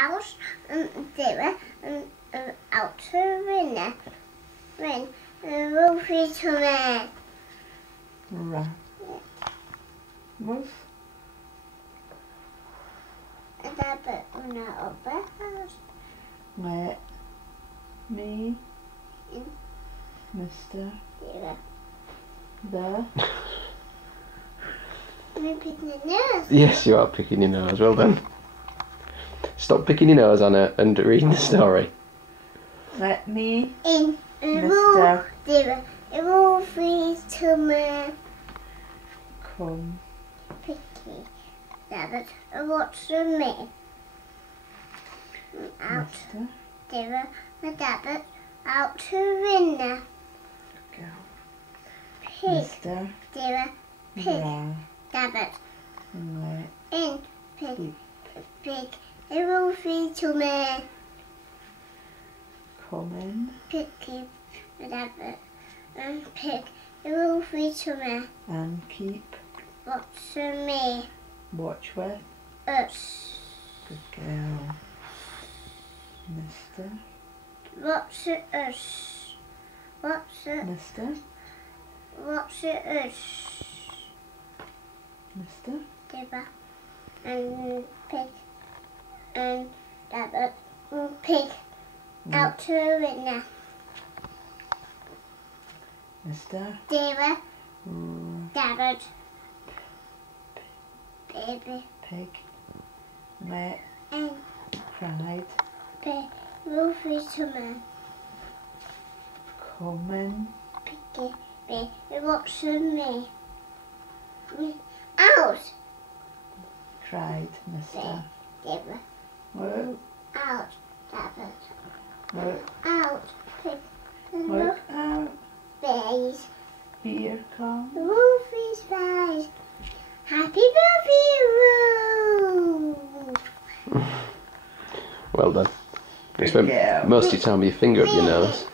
house and zero and out to winner. Win Wolfie to me. Wolf. And I put on the upper house. Let me, In Mr. zero. The. I'm picking the nose. Yes, you are picking your nose. Well done. Stop picking your nose, Anna, and reading the story. Let me, In Mr. zero. Wolfie to me. Come. Picky. Rabbit. What's to me? Out. Mr. Zero. The rabbit. Out to winner. Go. Pig. Mr. Zero. Pig. The. Rabbit. Let In. Pig. me Pig. Wolfie to me. come in. Picky. Rabbit. Pig. Wolfie to me. And keep What's to me? watch with. Us. Good girl. Mr. What's it us? What's it? Mr. What's it us? Mr. Zebra and pig and rabbit and pig out to winner. Mr. Zebra, R- rabbit, baby Pig. Let and cried. pig. Wolfie to me. Come in. Piggy, big. What's to me? Out. Cried Mr. Zebra, Look. out. Rabbit, Look. out. Pig and Look out. face. Here come. Wolfie's face. Happy birthday, Wolf. Well done. You Good spent girl. most of your time with your finger up your nose.